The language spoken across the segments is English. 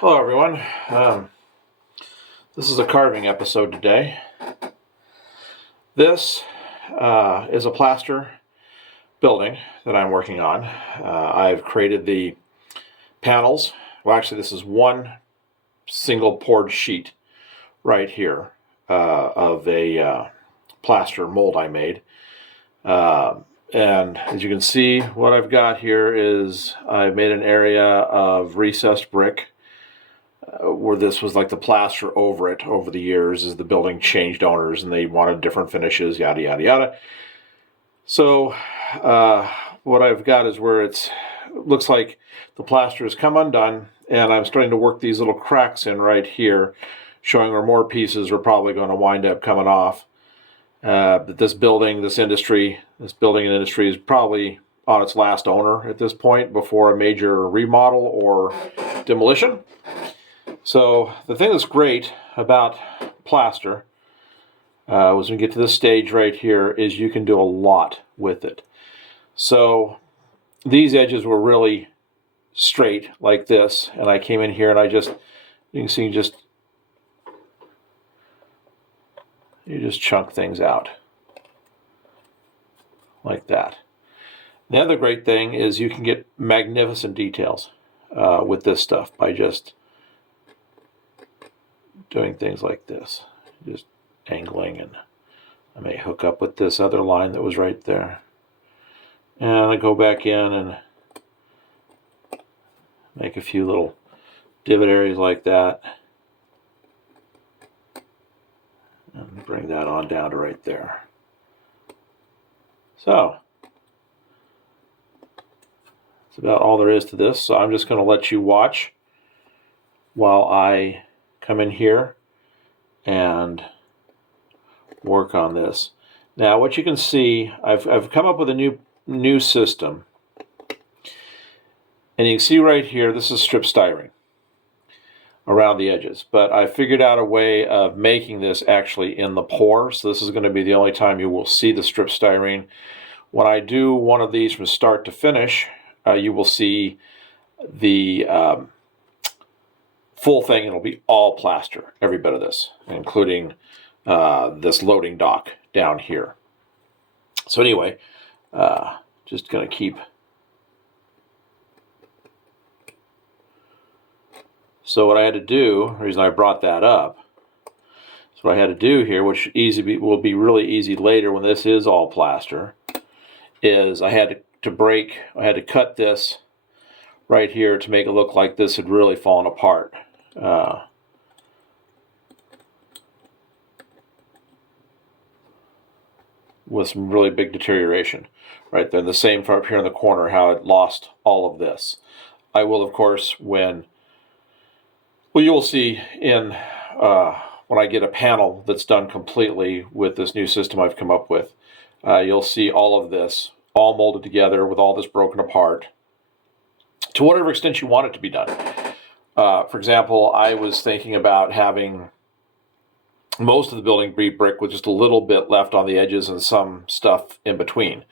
Hello, everyone. This is a carving episode today. This is a plaster building that I'm working on. I've created the panels. Well, actually, this is one single poured sheet right here of a plaster mold I made. And as you can see, what I've got here is I've made an area of recessed brick where this was like the plaster over it over the years as the building changed owners and they wanted different finishes, yada, yada, yada. So what I've got is where it looks like the plaster has come undone, and I'm starting to work these little cracks in right here, showing where more pieces are probably going to wind up coming off. That this building and industry is probably on its last owner at this point before a major remodel or demolition. So the thing that's great about plaster was when we get to this stage right here is you can do a lot with it. So these edges were really straight like this, and I came in here and you can see you just chunk things out like that. The other great thing is you can get magnificent details with this stuff by just doing things like this, just angling, and I may hook up with this other line that was right there, and I go back in and make a few little divot areas like that and bring that on down to right there. So that's about all there is to this. So I'm just going to let you watch while I come in here and work on this. Now what you can see, I've come up with a new system, and you can see right here this is strip styrene around the edges, but I figured out a way of making this actually in the pour, so this is going to be the only time you will see the strip styrene. When I do one of these from start to finish, you will see the full thing. It'll be all plaster, every bit of this, including this loading dock down here. So anyway, just going to keep. So what I had to do, the reason I brought that up, so what I had to do here, which will be really easy later when this is all plaster, is I had to cut this right here to make it look like this had really fallen apart. With some really big deterioration right there. And the same for up here in the corner, how it lost all of this. I will, of course, you will see in when I get a panel that's done completely with this new system I've come up with, you'll see all of this all molded together with all this broken apart to whatever extent you want it to be done. For example, I was thinking about having most of the building be brick with just a little bit left on the edges and some stuff in between.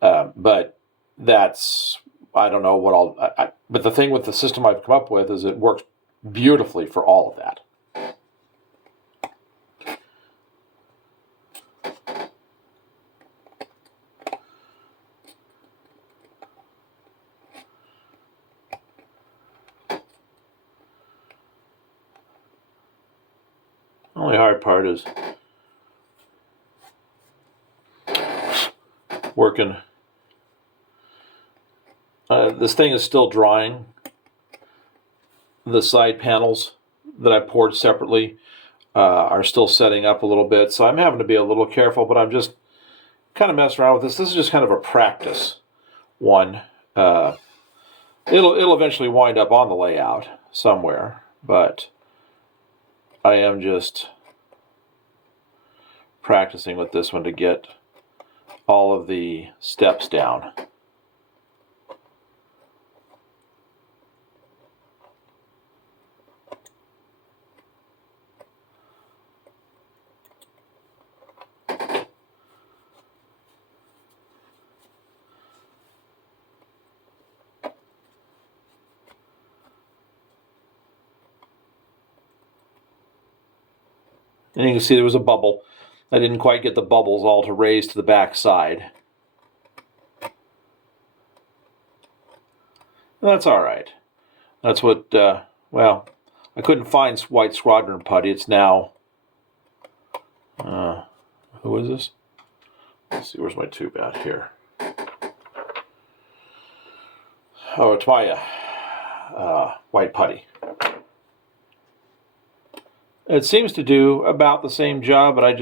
But that's, I don't know what but the thing with the system I've come up with is it works beautifully for all of that. The only hard part is working. This thing is still drying. The side panels that I poured separately are still setting up a little bit, so I'm having to be a little careful, but I'm just kind of messing around with this. This is just kind of a practice one. It'll eventually wind up on the layout somewhere, but I am just practicing with this one to get all of the steps down. And you can see there was a bubble. I didn't quite get the bubbles all to raise to the back side. That's all right. That's what, well, I couldn't find white squadron putty. It's now, who is this? Let's see, where's my tube at here? Oh, it's my white putty. It seems to do about the same job, but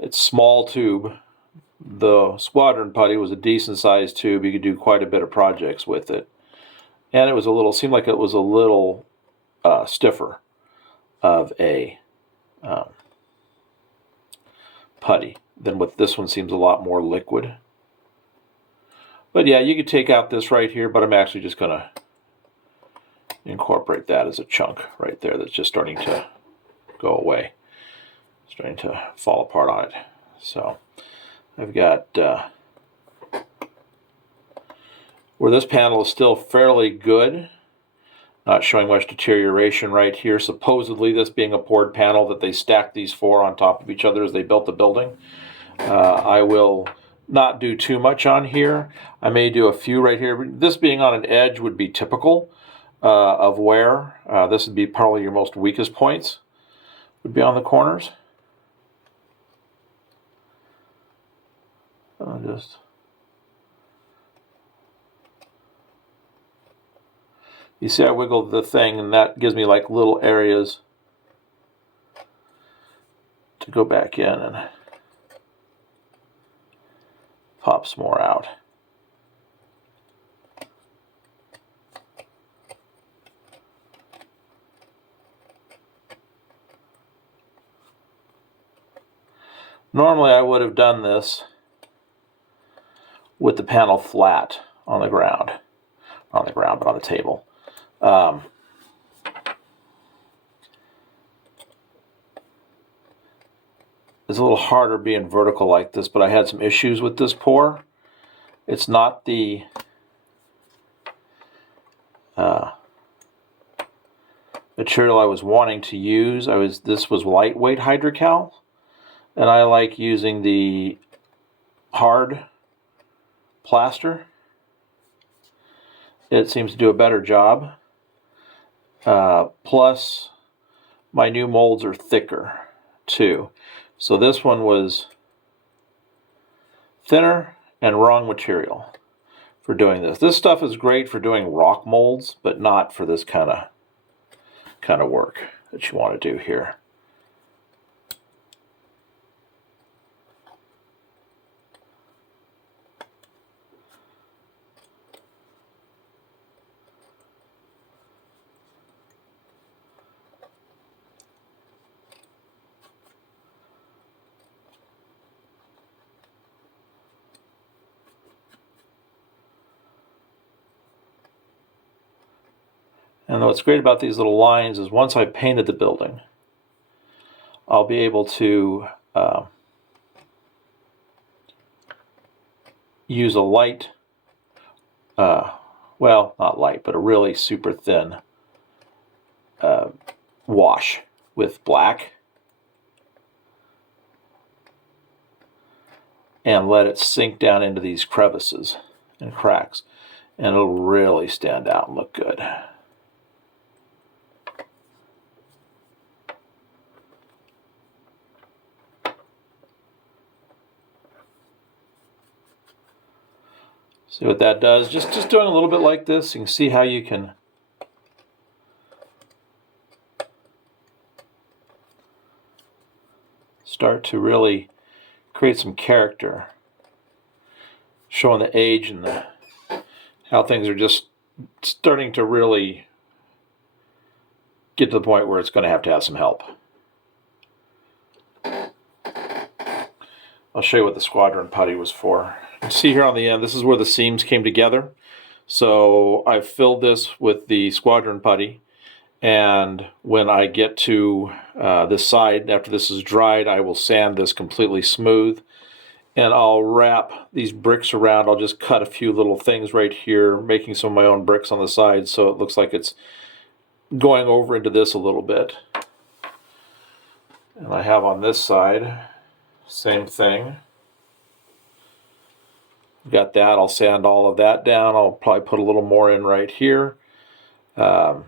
it's small tube. The squadron putty was a decent sized tube. You could do quite a bit of projects with it. And it was seemed like it was a little stiffer of a putty than what this one seems a lot more liquid. But yeah, you could take out this right here, but I'm actually just going to incorporate that as a chunk right there that's just starting to go away. Starting to fall apart on it. So I've got where this panel is still fairly good, not showing much deterioration right here. Supposedly this being a poured panel that they stacked these four on top of each other as they built the building. I will not do too much on here. I may do a few right here. This being on an edge would be typical of wear. This would be probably your most weakest points, would be on the corners. You see I wiggle the thing and that gives me like little areas to go back in and pop some more out. Normally I would have done this with the panel flat on the ground. Not on the ground, but on the table. It's a little harder being vertical like this, but I had some issues with this pour. It's not the material I was wanting to use. This was lightweight hydrocal, and I like using the hard plaster. It seems to do a better job. Plus, my new molds are thicker too. So this one was thinner and wrong material for doing this. This stuff is great for doing rock molds, but not for this kind of work that you want to do here. And what's great about these little lines is once I've painted the building, I'll be able to use a light, well, not light, but a really super thin wash with black and let it sink down into these crevices and cracks, and it'll really stand out and look good. See what that does? Just doing a little bit like this, you can see how you can start to really create some character, showing the age and how things are just starting to really get to the point where it's going to have some help. I'll show you what the squadron putty was for. You see here on the end, this is where the seams came together. So I've filled this with the squadron putty, and when I get to this side, after this is dried, I will sand this completely smooth, and I'll wrap these bricks around. I'll just cut a few little things right here, making some of my own bricks on the side so it looks like it's going over into this a little bit. And I have on this side, same thing. Got that. I'll sand all of that down. I'll probably put a little more in right here. You're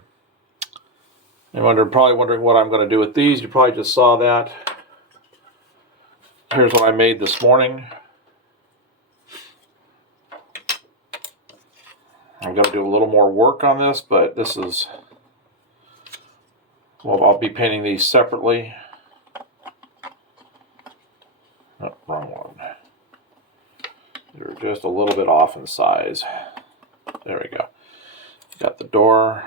probably wondering what I'm going to do with these. You probably just saw that. Here's what I made this morning. I'm going to do a little more work on this, but this is, well, I'll be painting these separately. Oh, wrong one. They're just a little bit off in size. There we go. Got the door.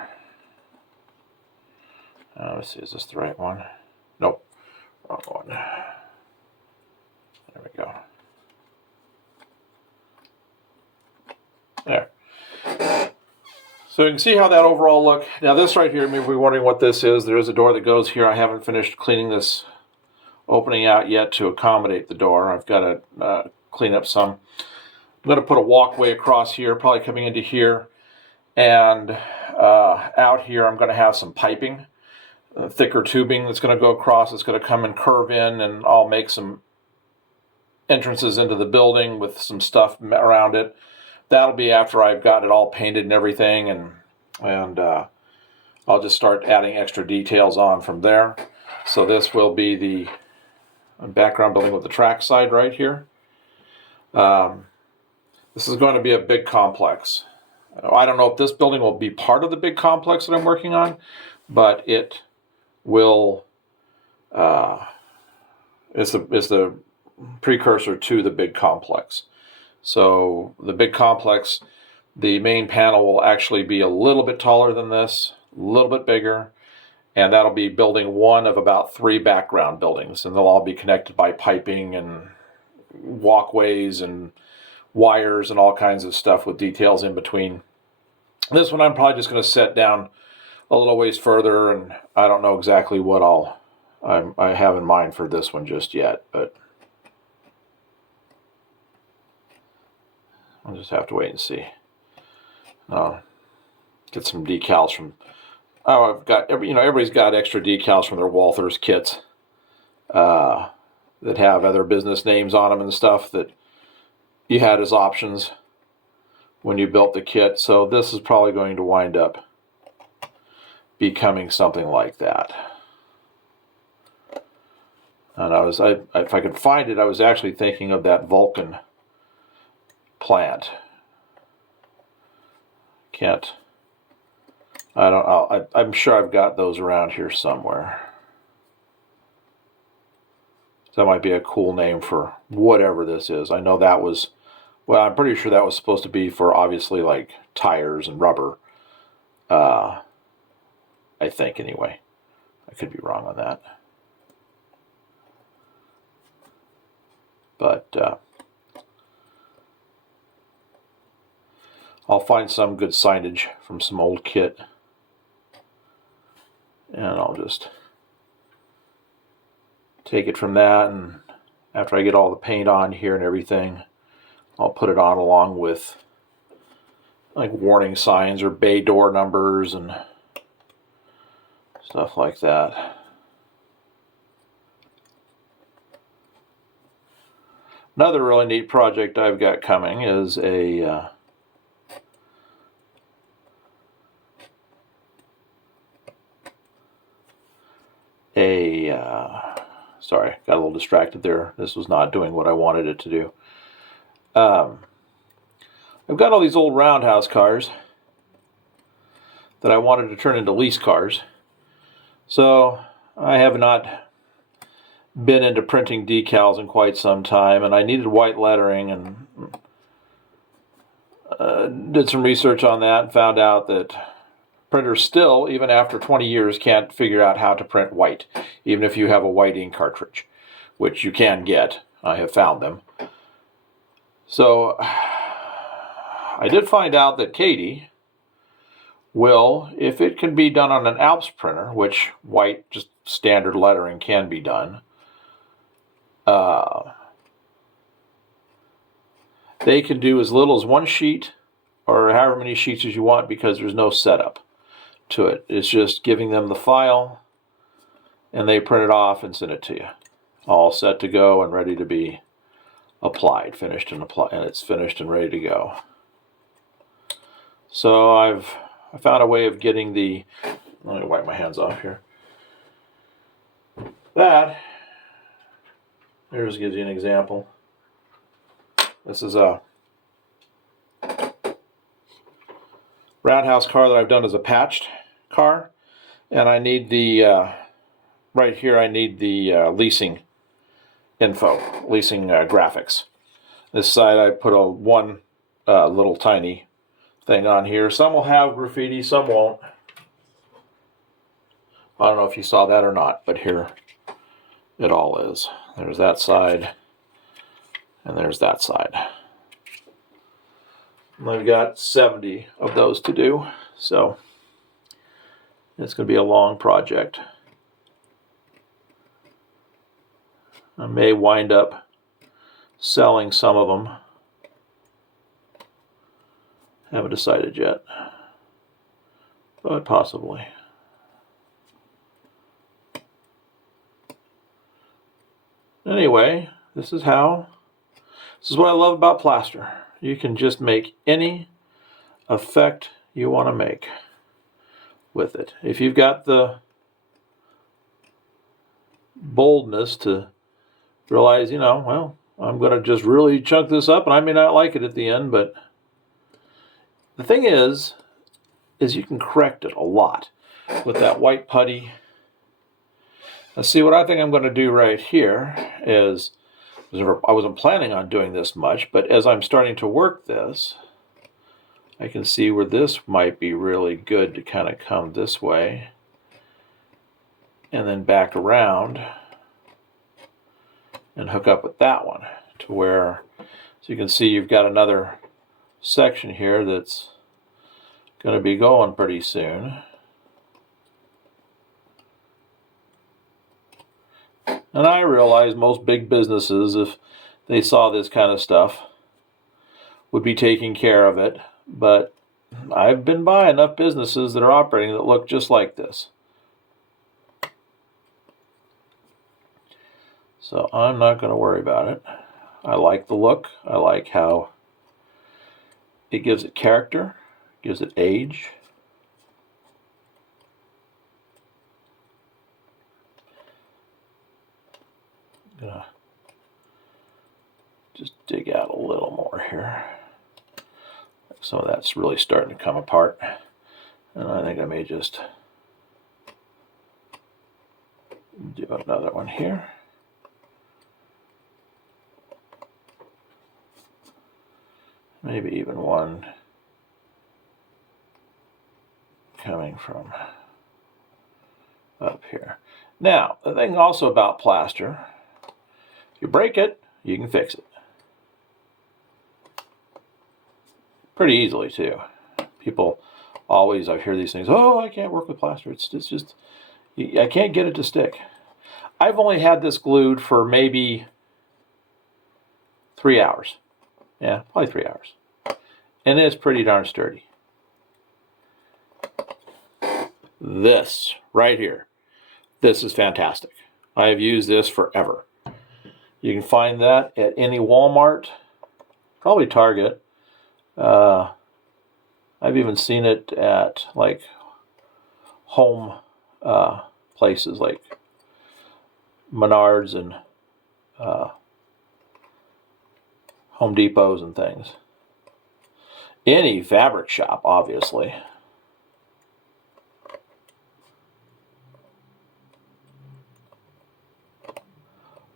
Let's see, is this the right one? Nope, wrong one. There we go. There. So you can see how that overall look. Now this right here, maybe you're wondering what this is. There is a door that goes here. I haven't finished cleaning this opening out yet to accommodate the door. I've got to clean up some. I'm going to put a walkway across here, probably coming into here. And out here I'm going to have some piping, thicker tubing that's going to go across. It's going to come and curve in, and I'll make some entrances into the building with some stuff around it. That'll be after I've got it all painted and everything, and I'll just start adding extra details on from there. So this will be the background building with the track side right here. This is going to be a big complex. I don't know if this building will be part of the big complex that I'm working on, but it will. It's the precursor to the big complex. So the big complex, the main panel will actually be a little bit taller than this, a little bit bigger, and that'll be building one of about 3 background buildings, and they'll all be connected by piping and walkways and wires and all kinds of stuff with details in between. This one I'm probably just going to set down a little ways further, and I don't know exactly what I have in mind for this one just yet, but I'll just have to wait and see. Get some decals from. Oh, I've got everybody's got extra decals from their Walthers kits that have other business names on them and stuff that you had as options when you built the kit. So this is probably going to wind up becoming something like that. And if I could find it, I was actually thinking of that Vulcan plant. I'm sure I've got those around here somewhere. That might be a cool name for whatever this is. I know that was, well, I'm pretty sure that was supposed to be for obviously like tires and rubber. I think anyway. I could be wrong on that. But I'll find some good signage from some old kit, and I'll just take it from that, and after I get all the paint on here and everything, I'll put it on along with like warning signs or bay door numbers and stuff like that. Another really neat project I've got coming is sorry, got a little distracted there. This was not doing what I wanted it to do. I've got all these old roundhouse cars that I wanted to turn into lease cars. So I have not been into printing decals in quite some time, and I needed white lettering, and did some research on that and found out that printers still, even after 20 years, can't figure out how to print white, even if you have a white ink cartridge, which you can get. I have found them. So I did find out that Katie will, if it can be done on an Alps printer, which white, just standard lettering can be done, they can do as little as 1 sheet or however many sheets as you want, because there's no setup to it. It's just giving them the file, and they print it off and send it to you, all set to go and ready to be applied, finished and applied, and it's finished and ready to go. So I found a way of getting the, let me wipe my hands off here. That, here's gives you an example. This is a roundhouse car that I've done as a patched car, and I need the, right here I need the leasing info, leasing graphics. This side I put one little tiny thing on here. Some will have graffiti, some won't. I don't know if you saw that or not, but here it all is. There's that side, and there's that side. And I've got 70 of those to do, so it's going to be a long project. I may wind up selling some of them. Haven't decided yet, but possibly. Anyway, this is what I love about plaster. You can just make any effect you want to make with it. If you've got the boldness to realize, well, I'm going to just really chunk this up, and I may not like it at the end, but the thing is you can correct it a lot with that white putty. Now see, what I think I'm going to do right here is, I wasn't planning on doing this much, but as I'm starting to work this, I can see where this might be really good to kind of come this way and then back around and hook up with that one to where, so you can see you've got another section here that's going to be going pretty soon. And I realize most big businesses, if they saw this kind of stuff, would be taking care of it, but I've been by enough businesses that are operating that look just like this. So I'm not going to worry about it. I like the look. I like how it gives it character, gives it age. I'm gonna just dig out a little more here. Some of that's really starting to come apart, and I think I may just do another one here. Maybe even one coming from up here. Now, the thing also about plaster, if you break it, you can fix it. Pretty easily, too. People always, I hear these things, oh, I can't work with plaster. It's just, I can't get it to stick. I've only had this glued for maybe 3 hours. Yeah, probably 3 hours. And it's pretty darn sturdy. This right here, this is fantastic. I have used this forever. You can find that at any Walmart, probably Target. I've even seen it at like home places like Menards and Home Depots and things. Any fabric shop, obviously.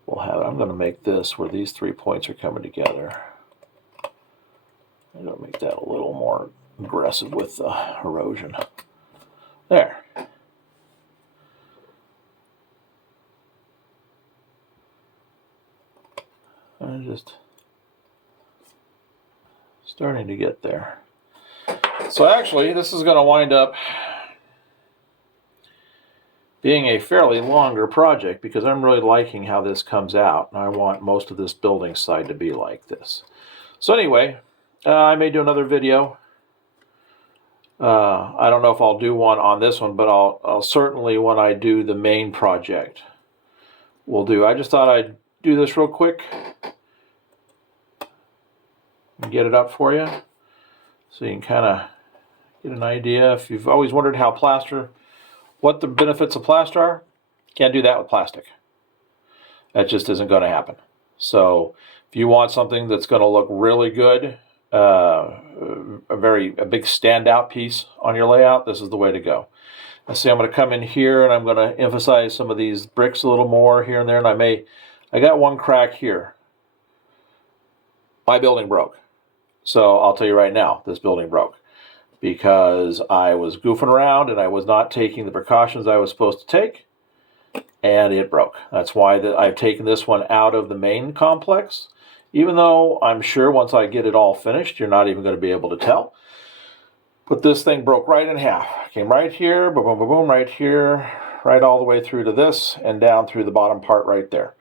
We'll have it. I'm going to make this where these 3 points are coming together. I'm going to make that a little more aggressive with the erosion. There. I'm just starting to get there. So actually, this is going to wind up being a fairly longer project because I'm really liking how this comes out. And I want most of this building side to be like this. So anyway, I may do another video I don't know if I'll do one on this one, but I'll certainly, when I do the main project, will do. I just thought I'd do this real quick and get it up for you so you can kind of get an idea. If you've always wondered how plaster, what the benefits of plaster are, can't do that with plastic. That just isn't going to happen. So if you want something that's going to look really good, a big standout piece on your layout, this is the way to go. Let's see, I'm going to come in here and I'm going to emphasize some of these bricks a little more here and there. And I got one crack here. My building broke. So I'll tell you right now, this building broke because I was goofing around and I was not taking the precautions I was supposed to take, and it broke. That's why I've taken this one out of the main complex, even though I'm sure once I get it all finished, you're not even going to be able to tell. But this thing broke right in half. Came right here, boom, boom, boom, boom, right here, right all the way through to this, and down through the bottom part right there.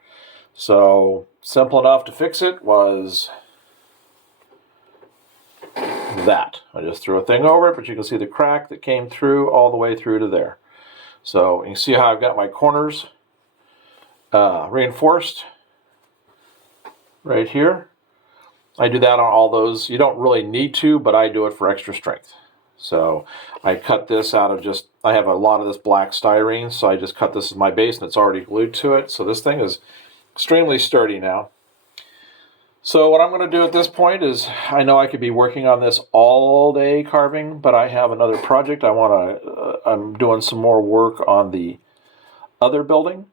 So simple enough to fix it was that. I just threw a thing over it, but you can see the crack that came through all the way through to there. So you can see how I've got my corners reinforced right here. I do that on all those. You don't really need to, but I do it for extra strength. So I cut this out of I have a lot of this black styrene, so I just cut this as my base and it's already glued to it. So this thing is extremely sturdy now. So what I'm going to do at this point is, I know I could be working on this all day carving, but I have another project. I'm doing some more work on the other building,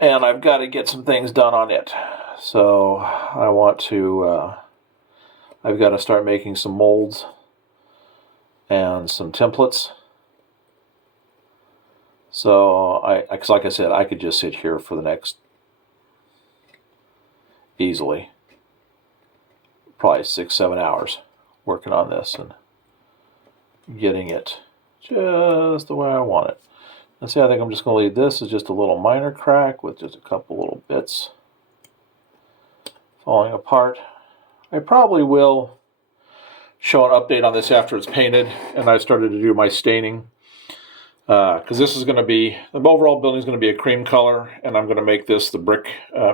and I've got to get some things done on it. So I've got to start making some molds and some templates. So because like I said, I could just sit here for the next, easily, probably 6-7 hours working on this and getting it just the way I want it. Let's see, I think I'm just going to leave this as just a little minor crack with just a couple little bits falling apart. I probably will show an update on this after it's painted and I started to do my staining, because this is going to be, the overall building is going to be a cream color, and I'm going to make this the brick,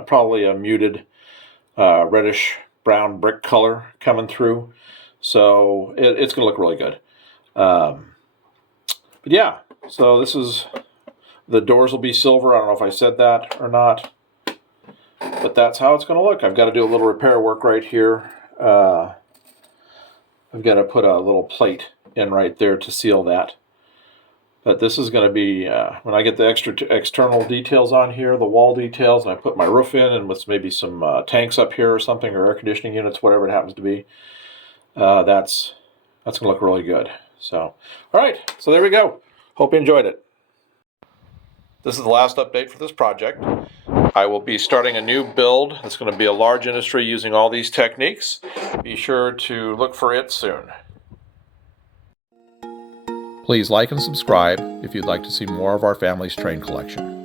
probably a muted reddish brown brick color coming through. So it's going to look really good. But yeah, so this is, the doors will be silver. I don't know if I said that or not, but that's how it's going to look. I've got to do a little repair work right here. I've got to put a little plate in right there to seal that. But this is going to be, when I get the external details on here, the wall details, and I put my roof in, and with maybe some tanks up here or something, or air conditioning units, whatever it happens to be, that's going to look really good. So, all right, so there we go. Hope you enjoyed it. This is the last update for this project. I will be starting a new build. It's going to be a large industry using all these techniques. Be sure to look for it soon. Please like and subscribe if you'd like to see more of our family's train collection.